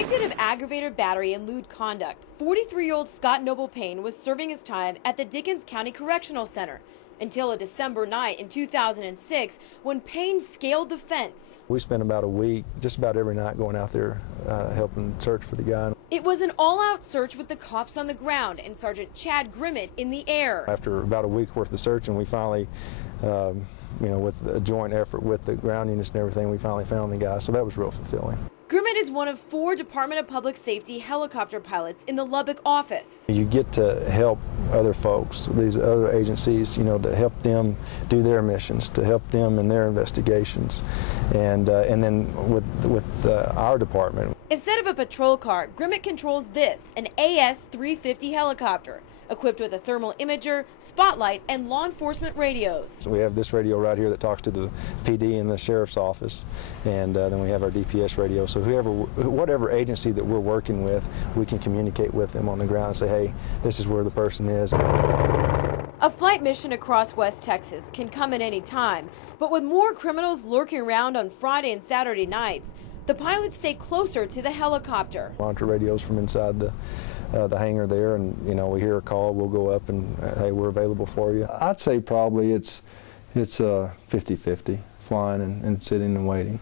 Convicted of aggravated battery and lewd conduct, 43-year-old Scott Noble Payne was serving his time at the Dickens County Correctional Center until a December night in 2006 when Payne scaled the fence. We spent about a week, just about every night, going out there helping search for the guy. It was an all-out search with the cops on the ground and Sergeant Chad Grimmett in the air. After about a week worth of searching, we finally, with a joint effort with the ground units and everything, we finally found the guy, so that was real fulfilling. Grimmett is one of 4 Department of Public Safety helicopter pilots in the Lubbock office. You get to help other folks, these other agencies, to help them do their missions, to help them in their investigations, and then with our department. Instead of a patrol car, Grimmett controls this, an AS-350 helicopter, equipped with a thermal imager, spotlight, and law enforcement radios. So we have this radio right here that talks to the PD and the sheriff's office, and then we have our DPS radio. So whatever agency that we're working with, we can communicate with them on the ground and say, hey, this is where the person is. A flight mission across West Texas can come at any time, but with more criminals lurking around on Friday and Saturday nights, the pilots stay closer to the helicopter. Monitor radios from inside the hangar there, and we hear a call, we'll go up and hey, we're available for you. I'd say probably it's 50-50, flying and sitting and waiting.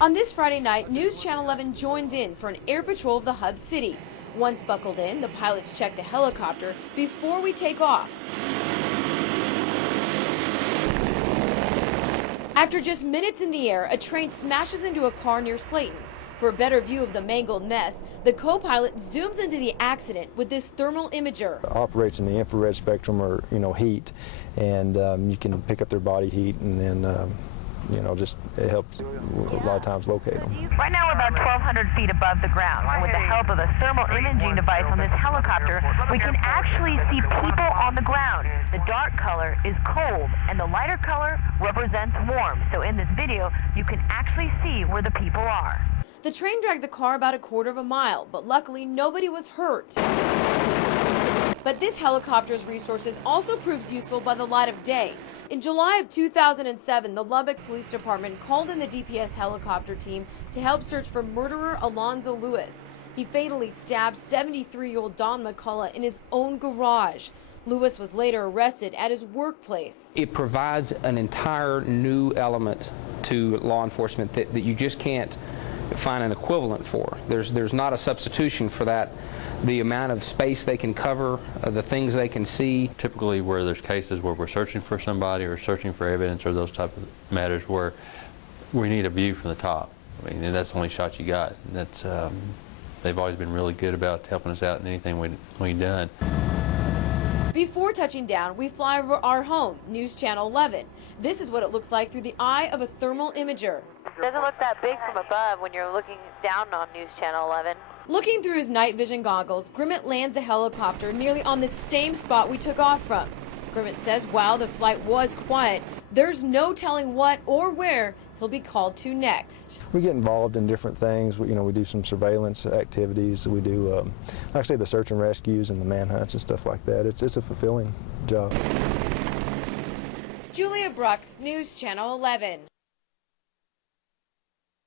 On this Friday night, News Channel 11 joins in for an air patrol of the hub city. Once buckled in, the pilots check the helicopter before we take off. After just minutes in the air, a train smashes into a car near Slayton. For a better view of the mangled mess, the co-pilot zooms into the accident with this thermal imager. It operates in the infrared spectrum, or heat, and you can pick up their body heat, and then just it helps a lot of times locate them. Right now we're about 1,200 feet above the ground, and with the help of a thermal imaging device on this helicopter, we can actually see people on the ground. The dark color is cold, and the lighter color represents warm. So in this video, you can actually see where the people are. The train dragged the car about a quarter of a mile, but luckily nobody was hurt. But this helicopter's resources also proves useful by the light of day. In July of 2007, the Lubbock Police Department called in the DPS helicopter team to help search for murderer Alonzo Lewis. He fatally stabbed 73-year-old Don McCullough in his own garage. Lewis was later arrested at his workplace. It provides an entire new element to law enforcement that you just can't find an equivalent for. There's not a substitution for that. The amount of space they can cover, the things they can see. Typically where there's cases where we're searching for somebody or searching for evidence or those type of matters where we need a view from the top. I mean, that's the only shot you got. That's they've always been really good about helping us out in anything we've done. Before touching down, we fly over our home, News Channel 11. This is what it looks like through the eye of a thermal imager. It doesn't look that big from above when you're looking down on News Channel 11. Looking through his night vision goggles, Grimmett lands a helicopter nearly on the same spot we took off from. Grimmett says while the flight was quiet, there's no telling what or where he'll be called to next. We get involved in different things. We do some surveillance activities. We do, like I say, the search and rescues and the manhunts and stuff like that. It's a fulfilling job. Julia Bruck, News Channel 11.